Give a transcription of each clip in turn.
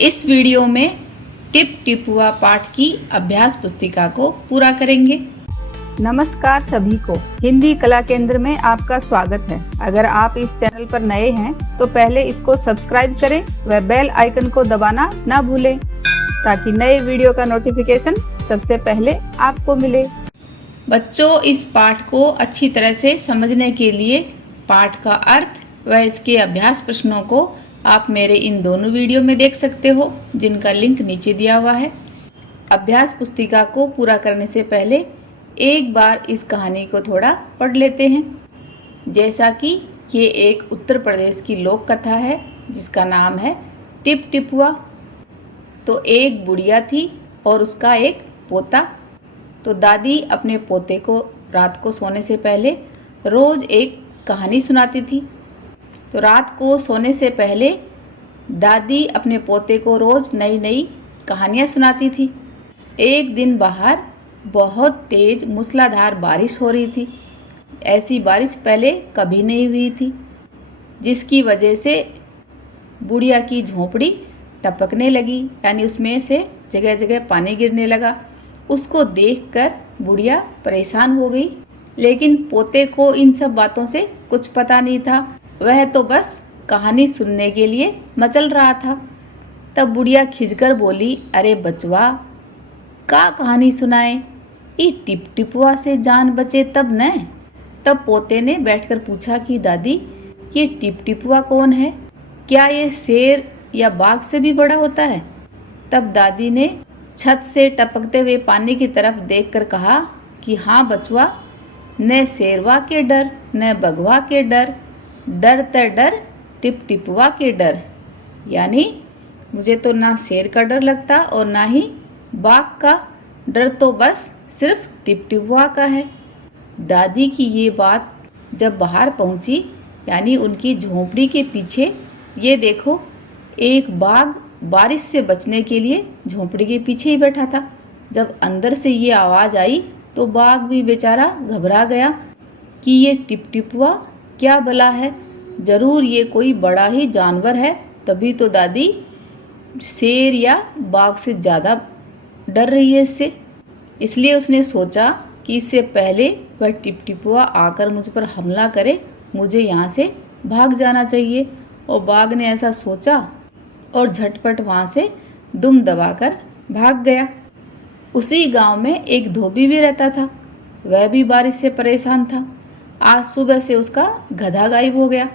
इस वीडियो में टिप टिपुआ पाठ की अभ्यास पुस्तिका को पूरा करेंगे। नमस्कार सभी को, हिंदी कला केंद्र में आपका स्वागत है। अगर आप इस चैनल पर नए हैं तो पहले इसको सब्सक्राइब करें व बेल आइकन को दबाना ना भूलें ताकि नए वीडियो का नोटिफिकेशन सबसे पहले आपको मिले। बच्चों, इस पाठ को अच्छी तरह से समझने के लिए पाठ का अर्थ व इसके अभ्यास प्रश्नों को आप मेरे इन दोनों वीडियो में देख सकते हो, जिनका लिंक नीचे दिया हुआ है। अभ्यास पुस्तिका को पूरा करने से पहले एक बार इस कहानी को थोड़ा पढ़ लेते हैं। जैसा कि ये एक उत्तर प्रदेश की लोक कथा है जिसका नाम है टिप टिपुआ। तो एक बुढ़िया थी और उसका एक पोता। तो दादी अपने पोते को रात को सोने से पहले रोज़ एक कहानी सुनाती थी। तो रात को सोने से पहले दादी अपने पोते को रोज़ नई नई कहानियाँ सुनाती थी। एक दिन बाहर बहुत तेज़ मूसलाधार बारिश हो रही थी। ऐसी बारिश पहले कभी नहीं हुई थी, जिसकी वजह से बुढ़िया की झोंपड़ी टपकने लगी, यानी उसमें से जगह जगह पानी गिरने लगा। उसको देखकर बुढ़िया परेशान हो गई, लेकिन पोते को इन सब बातों से कुछ पता नहीं था। वह तो बस कहानी सुनने के लिए मचल रहा था। तब बुढ़िया खिंचकर बोली, अरे बचवा, का कहानी सुनाए, ये टिप टिपुआ से जान बचे तब न। तब पोते ने बैठकर पूछा कि दादी, ये टिप टिपुआ कौन है? क्या ये शेर या बाघ से भी बड़ा होता है? तब दादी ने छत से टपकते हुए पानी की तरफ देखकर कहा कि हाँ बचवा, न शेरवा के डर न बगवा के डर, डर त डर टिप टिपुआ के डर। यानी मुझे तो ना शेर का डर लगता और ना ही बाघ का डर, तो बस सिर्फ टिप टिपुआ का है। दादी की ये बात जब बाहर पहुंची, यानी उनकी झोंपड़ी के पीछे, ये देखो एक बाघ बारिश से बचने के लिए झोंपड़ी के पीछे ही बैठा था। जब अंदर से ये आवाज़ आई तो बाघ भी बेचारा घबरा गया कि ये टिप टिपुआ क्या भला है, ज़रूर ये कोई बड़ा ही जानवर है, तभी तो दादी शेर या बाघ से ज़्यादा डर रही है इससे। इसलिए उसने सोचा कि इससे पहले वह टिप टिपुआ आकर मुझ पर हमला करे, मुझे यहाँ से भाग जाना चाहिए। और बाघ ने ऐसा सोचा और झटपट वहाँ से दुम दबाकर भाग गया। उसी गांव में एक धोबी भी रहता था। वह भी बारिश से परेशान था। आज सुबह से उसका गधा गायब हो गया।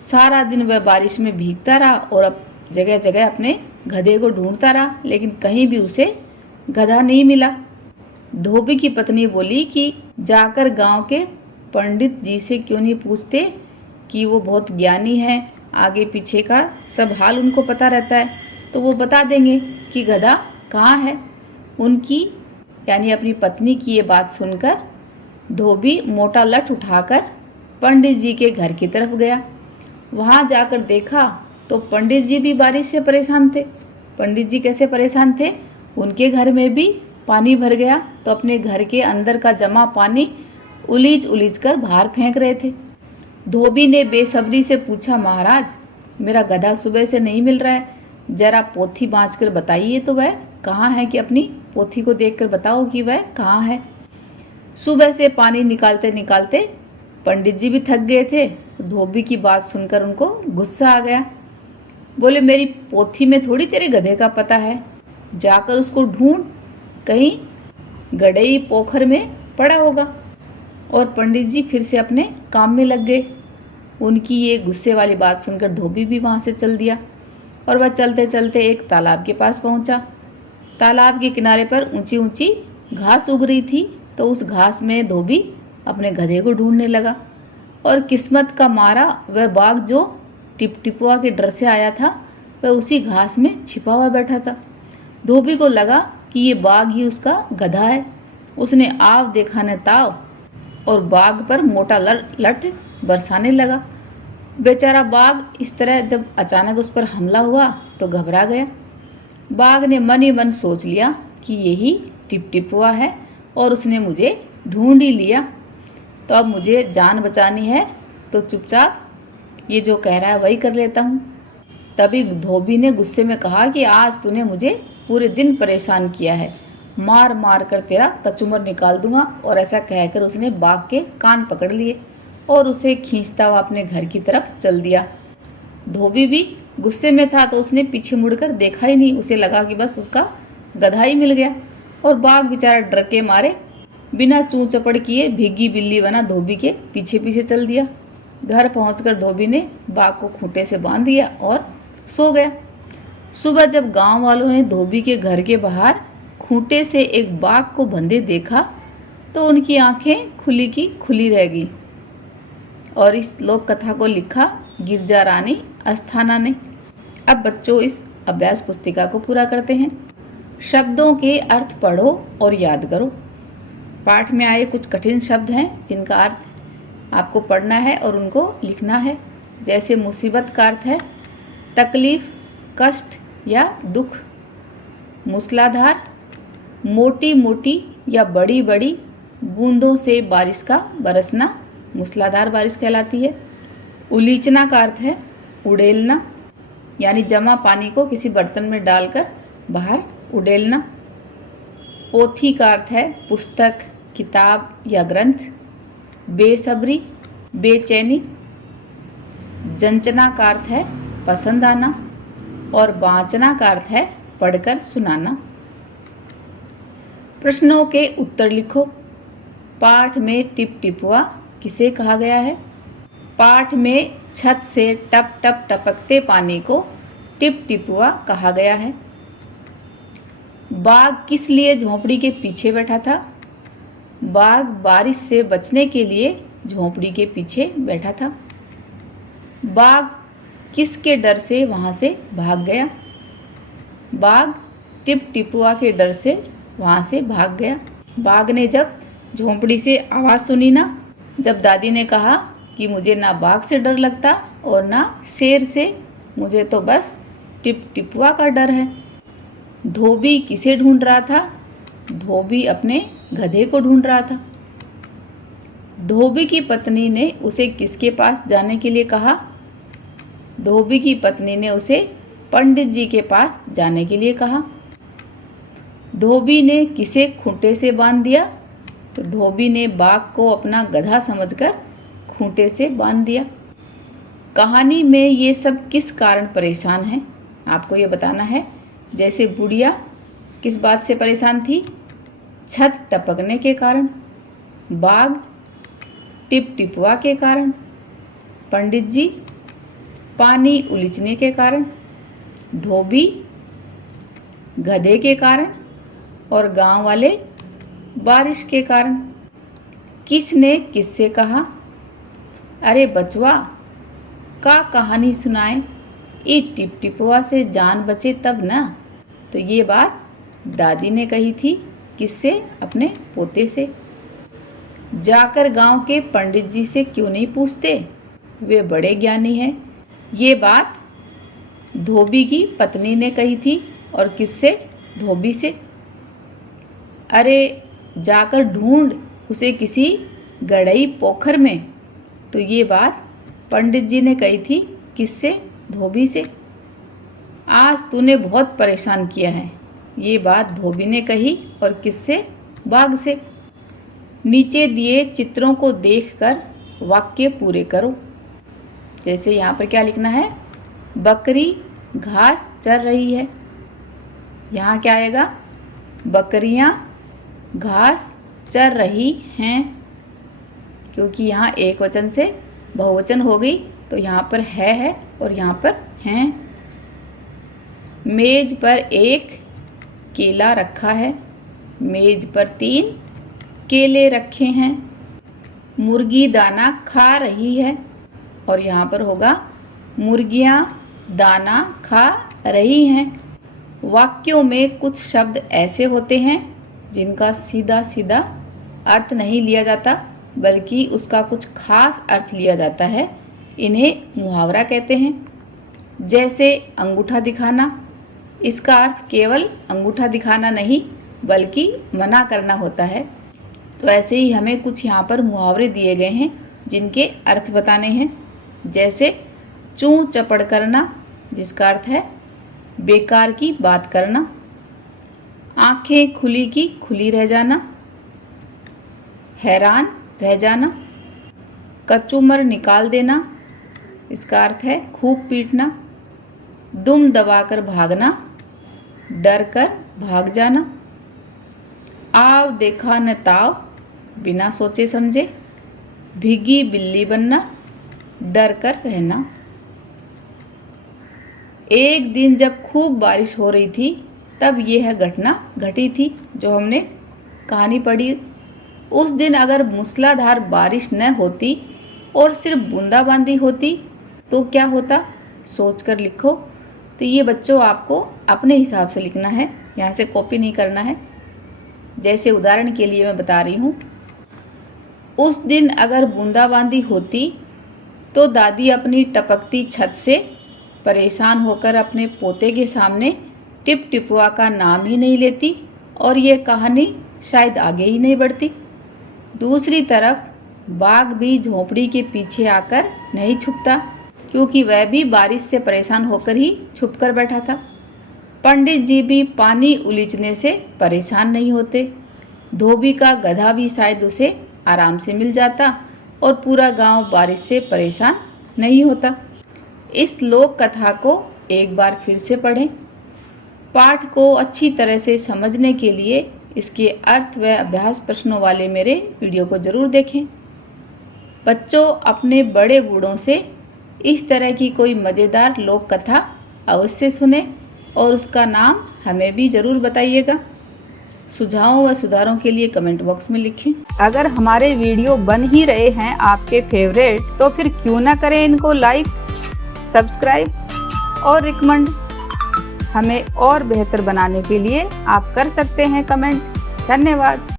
सारा दिन वह बारिश में भीगता रहा और अब जगह जगह अपने गधे को ढूंढता रहा, लेकिन कहीं भी उसे गधा नहीं मिला। धोबी की पत्नी बोली कि जाकर गांव के पंडित जी से क्यों नहीं पूछते कि वो बहुत ज्ञानी है, आगे पीछे का सब हाल उनको पता रहता है, तो वो बता देंगे कि गधा कहाँ है। उनकी यानी अपनी पत्नी की ये बात सुनकर धोबी मोटा लठ उठाकर पंडित जी के घर की तरफ गया। वहाँ जाकर देखा तो पंडित जी भी बारिश से परेशान थे। पंडित जी कैसे परेशान थे? उनके घर में भी पानी भर गया, तो अपने घर के अंदर का जमा पानी उलीच उलीच कर बाहर फेंक रहे थे। धोबी ने बेसब्री से पूछा, महाराज, मेरा गधा सुबह से नहीं मिल रहा है, जरा पोथी बाँच कर बताइए तो वह कहाँ है, कि अपनी पोथी को देखकर बताओ कि वह कहाँ है। सुबह से पानी निकालते निकालते पंडित जी भी थक गए थे। धोबी की बात सुनकर उनको गुस्सा आ गया। बोले, मेरी पोथी में थोड़ी तेरे गधे का पता है, जाकर उसको ढूंढ, कहीं गड़ई पोखर में पड़ा होगा। और पंडित जी फिर से अपने काम में लग गए। उनकी ये गुस्से वाली बात सुनकर धोबी भी वहाँ से चल दिया और वह चलते चलते एक तालाब के पास पहुँचा। तालाब के किनारे पर ऊंची ऊंची घास उग रही थी, तो उस घास में धोबी अपने गधे को ढूंढने लगा। और किस्मत का मारा वह बाघ जो टिप टिपुआ के डर से आया था, वह उसी घास में छिपा हुआ बैठा था। धोबी को लगा कि ये बाघ ही उसका गधा है। उसने आव देखा न ताव और बाघ पर मोटा लठ बरसाने लगा। बेचारा बाघ इस तरह जब अचानक उस पर हमला हुआ तो घबरा गया। बाघ ने मन ही मन सोच लिया कि यही टिप टिपुआ है और उसने मुझे ढूंढ ही लिया, तो अब मुझे जान बचानी है तो चुपचाप ये जो कह रहा है वही कर लेता हूँ। तभी धोबी ने गुस्से में कहा कि आज तूने मुझे पूरे दिन परेशान किया है, मार मार कर तेरा कचूमर निकाल दूंगा। और ऐसा कहकर उसने बाघ के कान पकड़ लिए और उसे खींचता हुआ अपने घर की तरफ चल दिया। धोबी भी गुस्से में था तो उसने पीछे मुड़कर देखा ही नहीं। उसे लगा कि बस उसका गधा ही मिल गया और बाघ बेचारा डर के मारे बिना चूं चपड़ किए भीगी बिल्ली बना धोबी के पीछे पीछे चल दिया। घर पहुंचकर धोबी ने बाघ को खूंटे से बांध दिया और सो गया। सुबह जब गांव वालों ने धोबी के घर के बाहर खूंटे से एक बाघ को बंधे देखा तो उनकी आंखें खुली की खुली रह गई। और इस लोक कथा को लिखा गिरजा रानी अस्थाना ने। अब बच्चों इस अभ्यास पुस्तिका को पूरा करते हैं। शब्दों के अर्थ पढ़ो और याद करो। पाठ में आए कुछ कठिन शब्द हैं जिनका अर्थ आपको पढ़ना है और उनको लिखना है। जैसे मुसीबत का अर्थ है तकलीफ, कष्ट या दुख। मूसलाधार मोटी मोटी या बड़ी बड़ी बूंदों से बारिश का बरसना मूसलाधार बारिश कहलाती है। उलीचना का अर्थ है उड़ेलना, यानी जमा पानी को किसी बर्तन में डालकर बाहर उड़ेलना। पोथी का अर्थ है पुस्तक, किताब या ग्रंथ। बेसब्री, बेचैनी। जंचना का अर्थ है पसंद आना और वाचना का अर्थ है पढ़कर सुनाना। प्रश्नों के उत्तर लिखो। पाठ में टिप टिपुआ किसे कहा गया है? पाठ में छत से टप टप टपकते पानी को टिप टिपुआ कहा गया है। बाघ किस लिए झोंपड़ी के पीछे बैठा था? बाघ बारिश से बचने के लिए झोंपड़ी के पीछे बैठा था। बाघ किसके डर से वहाँ से भाग गया? बाघ टिप टिपुआ के डर से वहाँ से भाग गया। बाघ ने जब झोंपड़ी से आवाज़ सुनी ना, जब दादी ने कहा कि मुझे ना बाघ से डर लगता और ना शेर से, मुझे तो बस टिप टिपुआ का डर है। धोबी किसे ढूंढ रहा था? धोबी अपने गधे को ढूंढ रहा था। धोबी की पत्नी ने उसे किसके पास जाने के लिए कहा? धोबी की पत्नी ने उसे पंडित जी के पास जाने के लिए कहा। धोबी ने किसे खूंटे से बांध दिया? तो धोबी ने बाघ को अपना गधा समझकर खूंटे से बांध दिया। कहानी में ये सब किस कारण परेशान हैं? आपको ये बताना है। जैसे बुढ़िया किस बात से परेशान थी? छत टपकने के कारण। बाघ टिप टिपुआ के कारण। पंडित जी पानी उलीचने के कारण। धोबी गधे के कारण और गांव वाले बारिश के कारण। किसने किससे कहा? अरे बचवा का कहानी सुनाए, ये टिप टिपुआ से जान बचे तब ना। तो ये बात दादी ने कही थी। किससे? अपने पोते से। जाकर गांव के पंडित जी से क्यों नहीं पूछते, वे बड़े ज्ञानी हैं। ये बात धोबी की पत्नी ने कही थी। और किससे? धोबी से। अरे जाकर ढूंढ उसे किसी गड़ई पोखर में। तो ये बात पंडित जी ने कही थी। किससे? धोबी से। आज तूने बहुत परेशान किया है, ये बात धोबी ने कही। और किससे? बाघ से। नीचे दिए चित्रों को देखकर वाक्य पूरे करो। जैसे यहाँ पर क्या लिखना है? बकरी घास चर रही है। यहाँ क्या आएगा? बकरियाँ घास चर रही हैं। क्योंकि यहाँ एक वचन से बहुवचन हो गई तो यहाँ पर है और यहाँ पर हैं। मेज पर एक केला रखा है। मेज पर 3 केले रखे हैं। मुर्गी दाना खा रही है और यहाँ पर होगा मुर्गियाँ दाना खा रही हैं। वाक्यों में कुछ शब्द ऐसे होते हैं जिनका सीधा सीधा अर्थ नहीं लिया जाता, बल्कि उसका कुछ खास अर्थ लिया जाता है। इन्हें मुहावरा कहते हैं। जैसे अंगूठा दिखाना, इसका अर्थ केवल अंगूठा दिखाना नहीं बल्कि मना करना होता है। तो ऐसे ही हमें कुछ यहाँ पर मुहावरे दिए गए हैं जिनके अर्थ बताने हैं। जैसे चूं चपड़ करना, जिसका अर्थ है बेकार की बात करना। आंखें खुली की खुली रह जाना, हैरान रह जाना। कचूमर निकाल देना, इसका अर्थ है खूब पीटना। दुम दबाकर भागना, डर कर भाग जाना। आव देखा न ताव, बिना सोचे समझे। भीगी बिल्ली बनना, डर कर रहना। एक दिन जब खूब बारिश हो रही थी तब यह घटना घटी थी जो हमने कहानी पढ़ी। उस दिन अगर मूसलाधार बारिश न होती और सिर्फ बूंदाबांदी होती तो क्या होता, सोचकर लिखो। तो ये बच्चों आपको अपने हिसाब से लिखना है, यहाँ से कॉपी नहीं करना है। जैसे उदाहरण के लिए मैं बता रही हूँ, उस दिन अगर बूंदाबांदी होती तो दादी अपनी टपकती छत से परेशान होकर अपने पोते के सामने टिप टिपुआ का नाम ही नहीं लेती और ये कहानी शायद आगे ही नहीं बढ़ती। दूसरी तरफ बाघ भी झोंपड़ी के पीछे आकर नहीं छुपता, क्योंकि वह भी बारिश से परेशान होकर ही छुप कर बैठा था। पंडित जी भी पानी उलीचने से परेशान नहीं होते। धोबी का गधा भी शायद उसे आराम से मिल जाता और पूरा गांव बारिश से परेशान नहीं होता। इस लोक कथा को एक बार फिर से पढ़ें। पाठ को अच्छी तरह से समझने के लिए इसके अर्थ व अभ्यास प्रश्नों वाले मेरे वीडियो को ज़रूर देखें। बच्चों अपने बड़े बूढ़ों से इस तरह की कोई मज़ेदार लोक कथा अवश्य सुने और उसका नाम हमें भी ज़रूर बताइएगा। सुझावों व सुधारों के लिए कमेंट बॉक्स में लिखें। अगर हमारे वीडियो बन ही रहे हैं आपके फेवरेट, तो फिर क्यों ना करें इनको लाइक, सब्सक्राइब और रिकमेंड। हमें और बेहतर बनाने के लिए आप कर सकते हैं कमेंट। धन्यवाद।